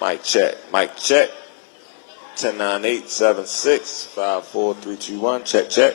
Mic check. Mic check. 10-9-8-7-6-5-4-3-2-1. Check, check.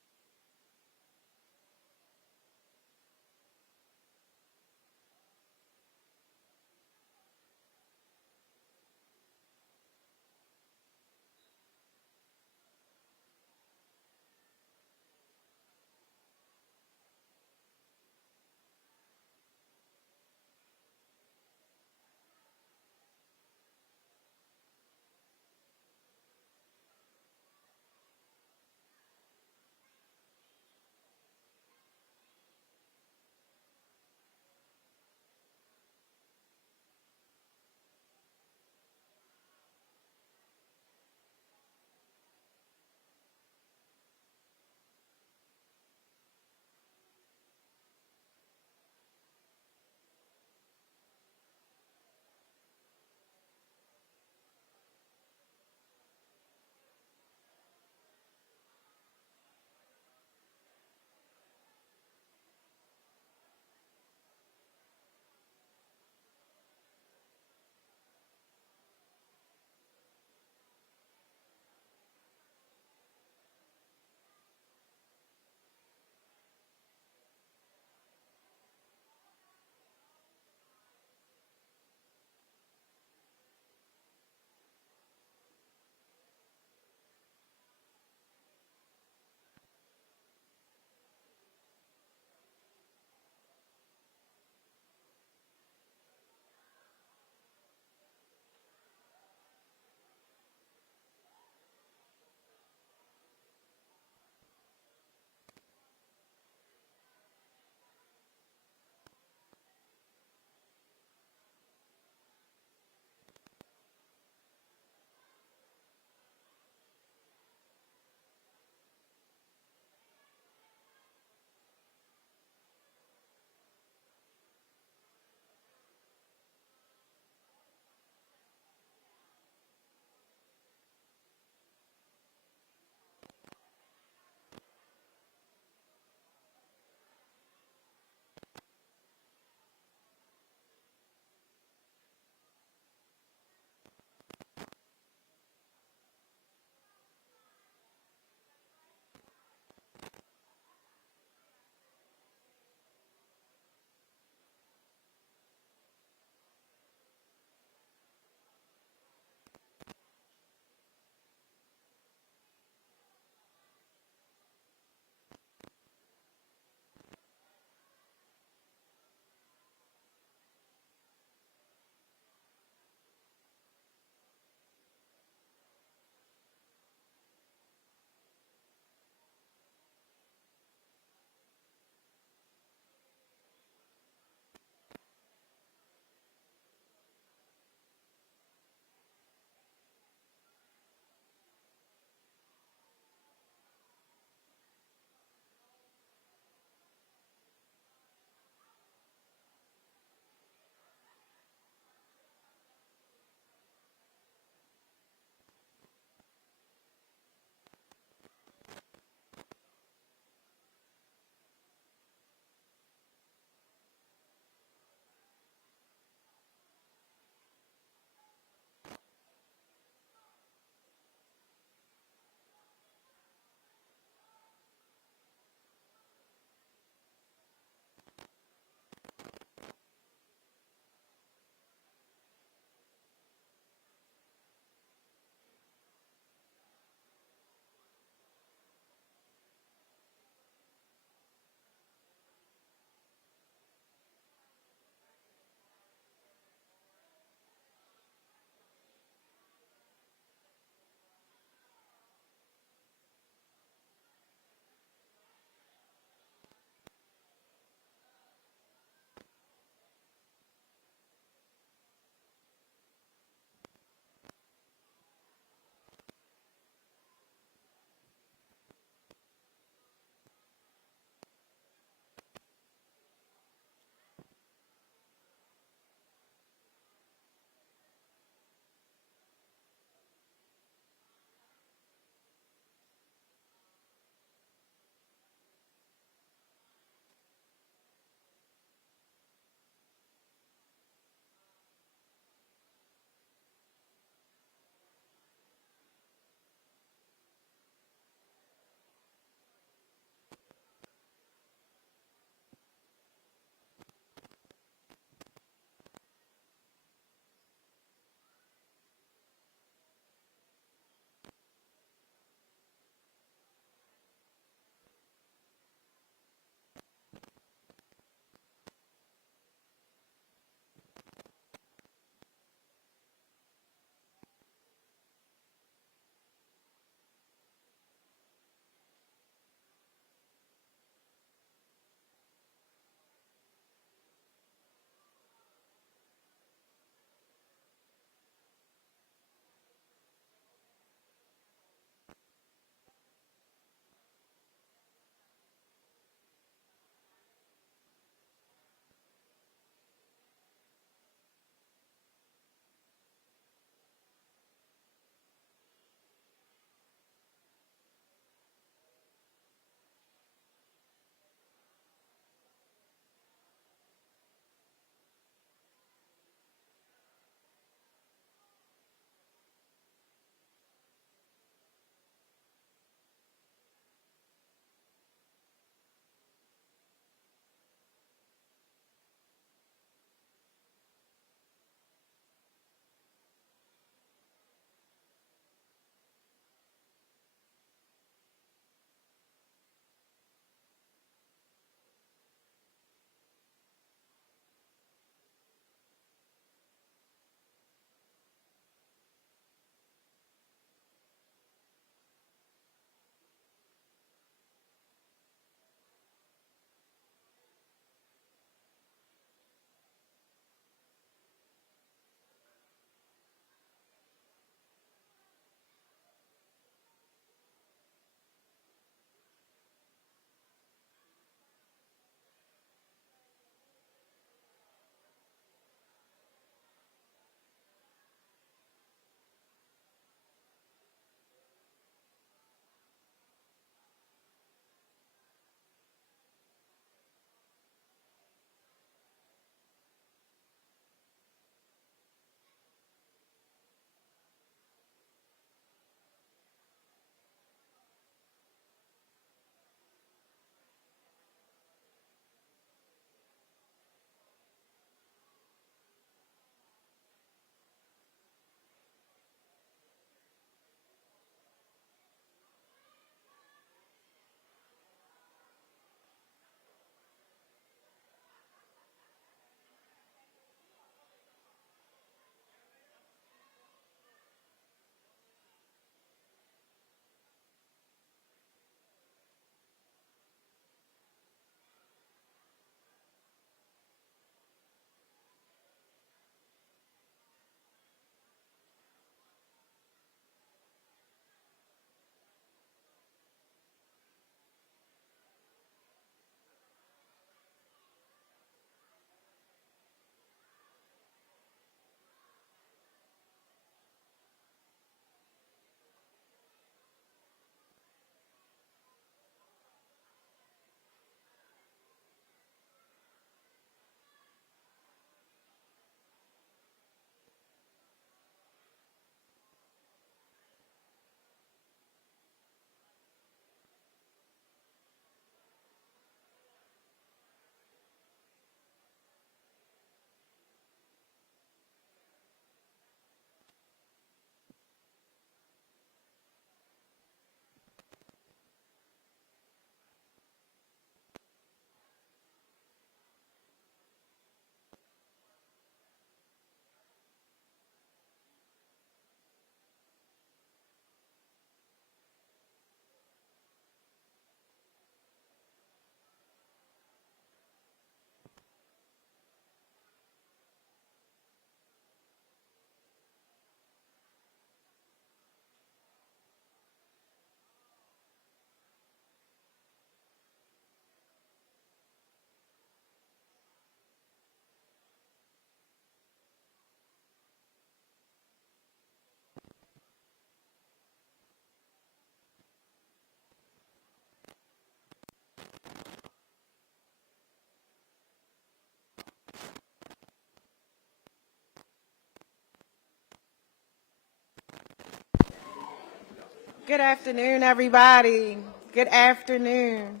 Good afternoon, everybody. Good afternoon.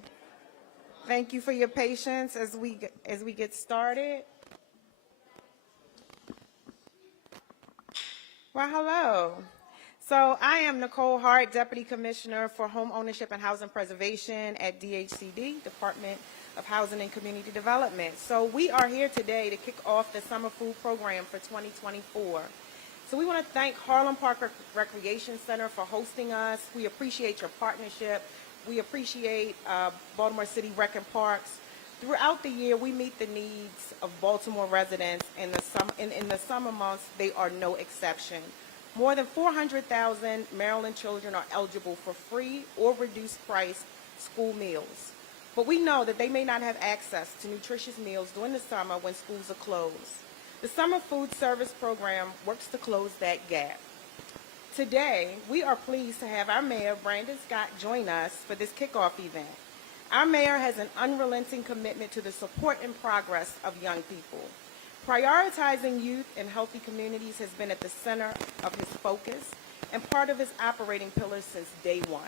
Thank you for your patience as we get started. Well, hello. So I am Nicole Hart, Deputy Commissioner for Home Ownership and Housing Preservation at DHCD, Department of Housing and Community Development. So we are here today to kick off the summer food program for 2024. So we want to thank Harlem Park Recreation Center for hosting us. We appreciate your partnership. We appreciate Baltimore City Rec and Parks. Throughout the year, we meet the needs of Baltimore residents. In the summer months, they are no exception. More than 400,000 Maryland children are eligible for free or reduced price school meals. But we know that they may not have access to nutritious meals during the summer when schools are closed. The Summer Food Service Program works to close that gap. Today, we are pleased to have our Mayor, Brandon Scott, join us for this kickoff event. Our Mayor has an unrelenting commitment to the support and progress of young people. Prioritizing youth and healthy communities has been at the center of his focus and part of his operating pillars since day one.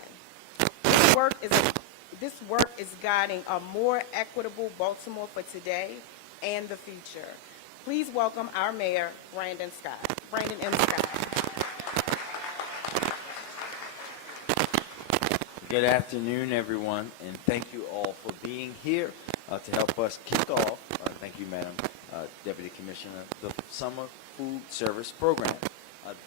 This work is guiding a more equitable Baltimore for today and the future. Please welcome our Mayor, Brandon M. Scott. Good afternoon, everyone, and thank you all for being here to help us kick off, thank you, Madam Deputy Commissioner, the Summer Food Service Program.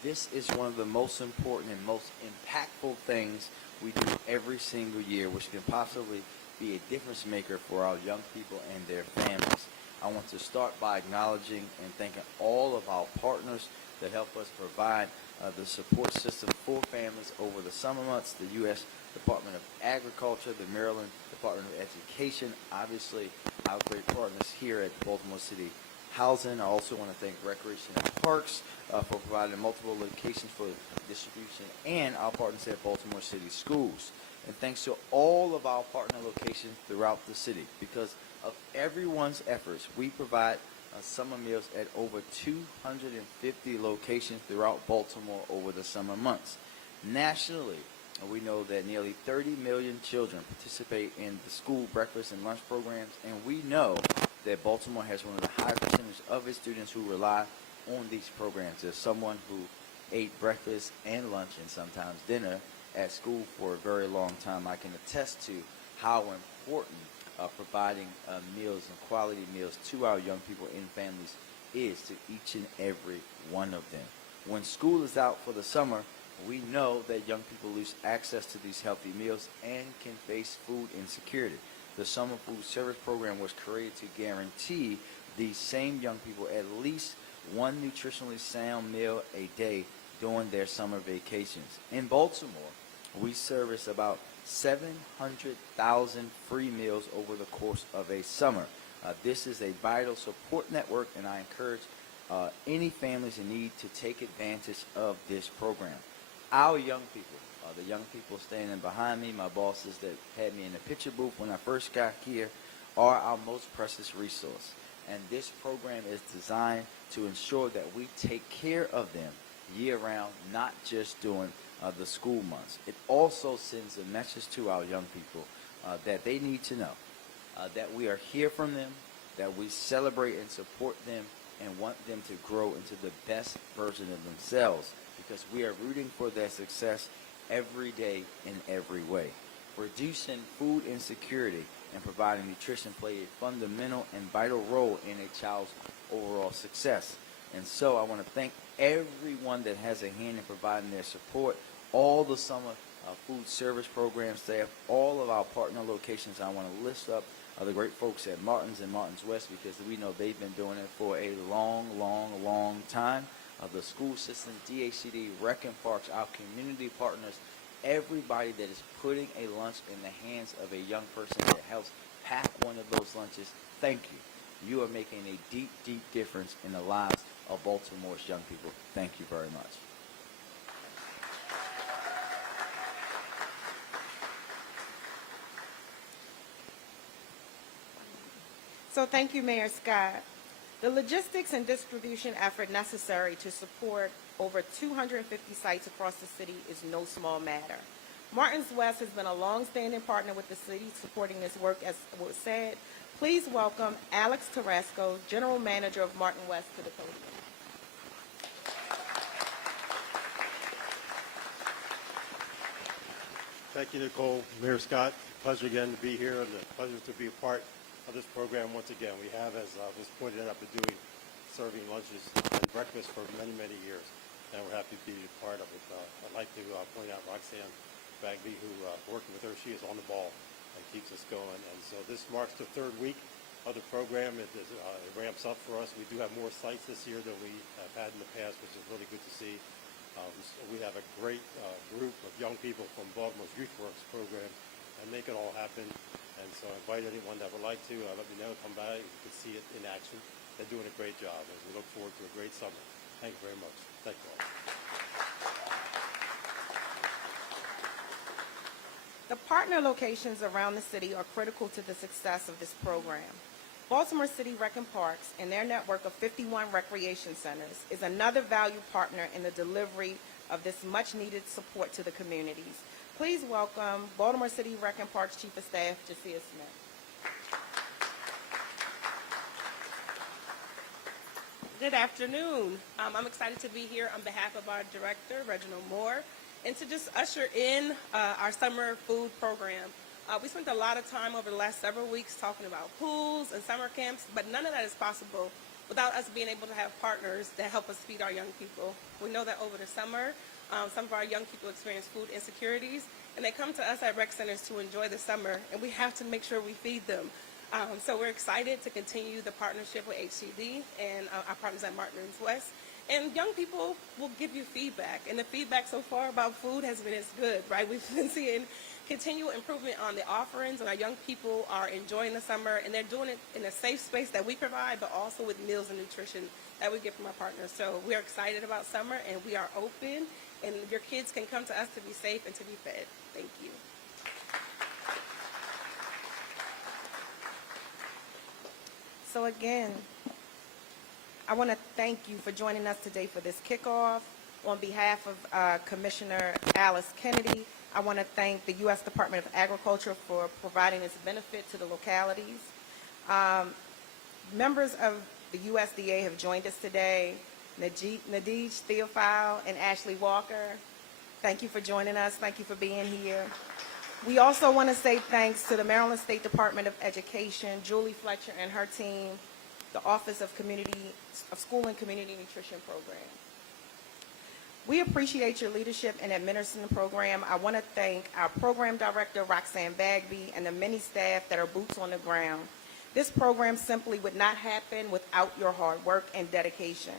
This is one of the most important and most impactful things we do every single year, which can possibly be a difference maker for our young people and their families. I want to start by acknowledging and thanking all of our partners that help us provide the support system for families over the summer months, the U.S. Department of Agriculture, the Maryland Department of Education, obviously our great partners here at Baltimore City Housing. I also want to thank Recreation and Parks for providing multiple locations for distribution, and our partners at Baltimore City Schools. And thanks to all of our partner locations throughout the city. Because of everyone's efforts, we provide summer meals at over 250 locations throughout Baltimore over the summer months. Nationally, we know that nearly 30 million children participate in the school breakfast and lunch programs, and we know that Baltimore has one of the highest percentages of its students who rely on these programs. As someone who ate breakfast and lunch and sometimes dinner at school for a very long time, I can attest to how important providing meals and quality meals to our young people and families is to each and every one of them. When school is out for the summer, we know that young people lose access to these healthy meals and can face food insecurity. The Summer Food Service Program was created to guarantee these same young people at least one nutritionally sound meal a day during their summer vacations. In Baltimore, we service about 700,000 free meals over the course of a summer. This is a vital support network, and I encourage any families in need to take advantage of this program. Our young people, the young people standing behind me, my bosses that had me in the picture booth when I first got here, are our most precious resource. And this program is designed to ensure that we take care of them year-round, not just during the school months. It also sends a message to our young people that they need to know that we are here for them, that we celebrate and support them, and want them to grow into the best version of themselves, because we are rooting for their success every day in every way. Reducing food insecurity and providing nutrition play a fundamental and vital role in a child's overall success. And so I want to thank everyone that has a hand in providing their support, all the summer food service program staff, all of our partner locations. I want to list up the great folks at Martin's and Martin's West, because we know they've been doing it for a long time. The school system, DHCD, Rec and Parks, our community partners, everybody that is putting a lunch in the hands of a young person that helps pack one of those lunches, thank you. You are making a deep difference in the lives of Baltimore's young people. Thank you very much. So thank you, Mayor Scott. The logistics and distribution effort necessary to support over 250 sites across the city is no small matter. Martin's West has been a long-standing partner with the city supporting this work, as was said. Please welcome Alex Tarasco, General Manager of Martin West, to the podium. Thank you, Nicole. Mayor Scott, pleasure again to be here, and a pleasure to be a part of this program once again. We have, as was pointed out, been doing serving lunches and breakfast for many, many years, and we're happy to be a part of it. I'd like to point out Roxanne Bagby, who working with her, she is on the ball and keeps us going. And so this marks the third week of the program. It ramps up for us. We do have more sites this year than we have had in the past, which is really good to see. We have a great group of young people from Baltimore's Youth Works program and make it all happen. And so I invite anyone that would like to let me know, come by, you can see it in action. They're doing a great job as we look forward to a great summer. Thank you very much. Thank you all. The partner locations around the city are critical to the success of this program. Baltimore City Rec and Parks and their network of 51 recreation centers is another valued partner in the delivery of this much-needed support to the communities. Please welcome Baltimore City Rec and Parks Chief of Staff, Jasiah Smith. Good afternoon. I'm excited to be here on behalf of our director, Reginald Moore, and to just usher in our summer food program. We spent a lot of time over the last several weeks talking about pools and summer camps, but none of that is possible without us being able to have partners that help us feed our young people. We know that over the summer, some of our young people experience food insecurities, and they come to us at rec centers to enjoy the summer, and we have to make sure we feed them. So we're excited to continue the partnership with HCD and our partners at Martin's West. And young people will give you feedback, and the feedback so far about food has been as good, right? We've been seeing continual improvement on the offerings, and our young people are enjoying the summer, and they're doing it in a safe space that we provide, but also with meals and nutrition that we get from our partners. So we are excited about summer, and we are open, and your kids can come to us to be safe and to be fed. Thank you. So again, I want to thank you for joining us today for this kickoff. On behalf of Commissioner Alice Kennedy, I want to thank the U.S. Department of Agriculture for providing this benefit to the localities. Members of the USDA have joined us today, Nadij Theophile and Ashley Walker. Thank you for joining us. Thank you for being here. We also want to say thanks to the Maryland State Department of Education, Julie Fletcher and her team, the Office of School and Community Nutrition Program. We appreciate your leadership in administering the program. I want to thank our program director, Roxanne Bagby, and the many staff that are boots on the ground. This program simply would not happen without your hard work and dedication.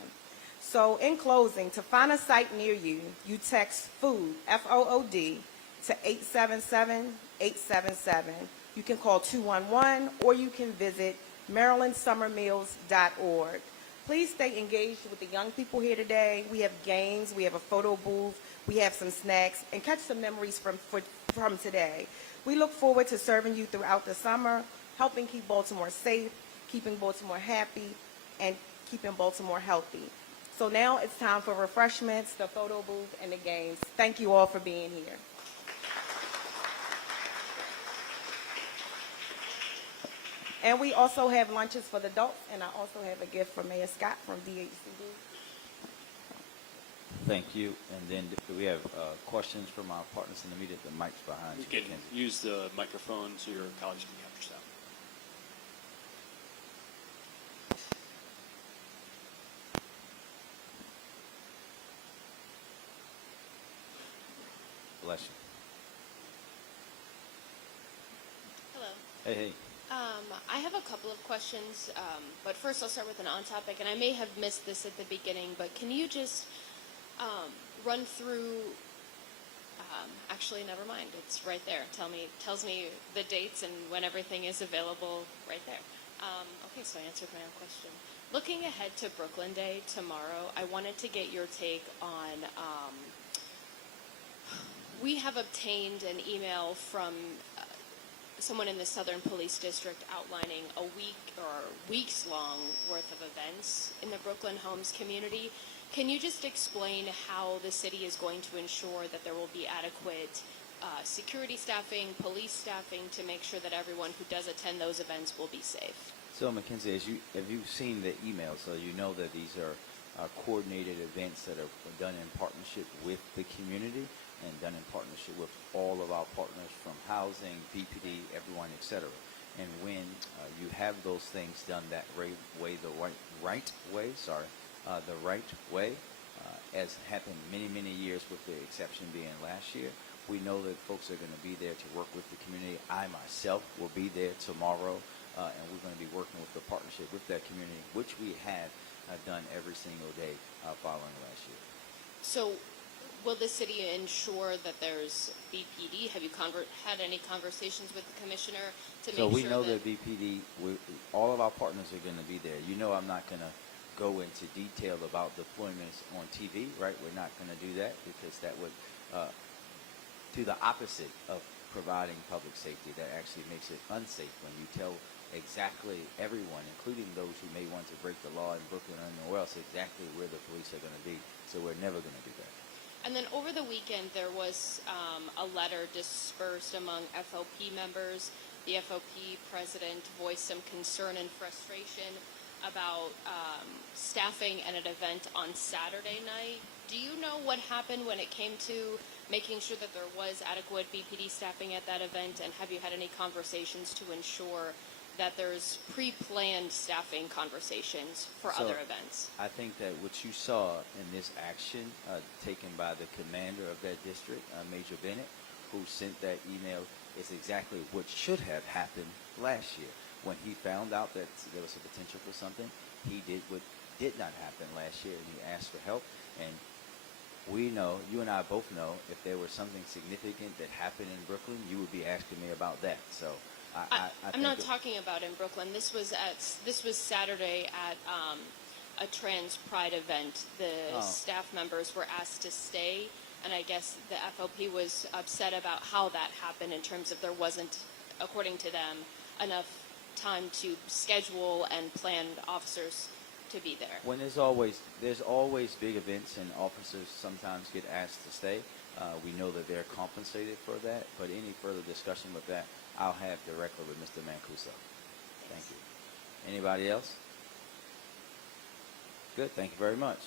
So in closing, to find a site near you, you text FOOD, F-O-O-D, to 877-877. You can call 211, or you can visit marylandsummermeals.org. Please stay engaged with the young people here today. We have games, we have a photo booth, we have some snacks, and catch some memories from today. We look forward to serving you throughout the summer, helping keep Baltimore safe, keeping Baltimore happy, and keeping Baltimore healthy. So now it's time for refreshments, the photo booth, and the games. Thank you all for being here. And we also have lunches for the adults, and I also have a gift from Mayor Scott from DHCD. Thank you. And then do we have questions from our partners in the media? The mic's behind you. You can use the microphone so your colleagues can capture sound. Bless you. Hello. Hey, hey. I have a couple of questions, but first I'll start with an on-topic, and I may have missed this at the beginning, but can you just run through, actually, never mind, it's right there. Tells me the dates and when everything is available right there. Okay, so I answered my own question. Looking ahead to Brooklyn Day tomorrow, I wanted to get your take on, we have obtained an email from someone in the Southern Police District outlining a week or weeks long worth of events in the Brooklyn Homes community. Can you just explain how the city is going to ensure that there will be adequate security staffing, police staffing, to make sure that everyone who does attend those events will be safe? So Mackenzie, have you seen the email? So you know that these are coordinated events that are done in partnership with the community and done in partnership with all of our partners from housing, BPD, everyone, etc. And when you have those things done that right way, the right way, as happened many years, with the exception being last year, we know that folks are going to be there to work with the community. I myself will be there tomorrow, and we're going to be working with the partnership with that community, which we have done every single day following last year. So will the city ensure that there's BPD? Have you had any conversations with the commissioner to make sure that... So we know that BPD, all of our partners are going to be there. You know, I'm not going to go into detail about deployments on TV, right? We're not going to do that, because that would do the opposite of providing public safety. That actually makes it unsafe when you tell exactly everyone, including those who may want to break the law in Brooklyn or anywhere else, exactly where the police are going to be. So we're never going to do that. And then over the weekend, there was a letter dispersed among FOP members. The FOP president voiced some concern and frustration about staffing at an event on Saturday night. Do you know what happened when it came to making sure that there was adequate BPD staffing at that event? And have you had any conversations to ensure that there's pre-planned staffing conversations for other events? I think that what you saw in this action taken by the commander of that district, Major Bennett, who sent that email, is exactly what should have happened last year. When he found out that there was a potential for something, he did what did not happen last year, and he asked for help. And we know, you and I both know, if there was something significant that happened in Brooklyn, you would be asking me about that. So I'm not talking about in Brooklyn. This was Saturday at a trans pride event. The staff members were asked to stay, and I guess the FOP was upset about how that happened, in terms of there wasn't, according to them, enough time to schedule and plan officers to be there. When there's always big events, and officers sometimes get asked to stay. We know that they're compensated for that, but any further discussion with that, I'll have directly with Mr. Mancuso. Thank you. Anybody else? Good. Thank you very much.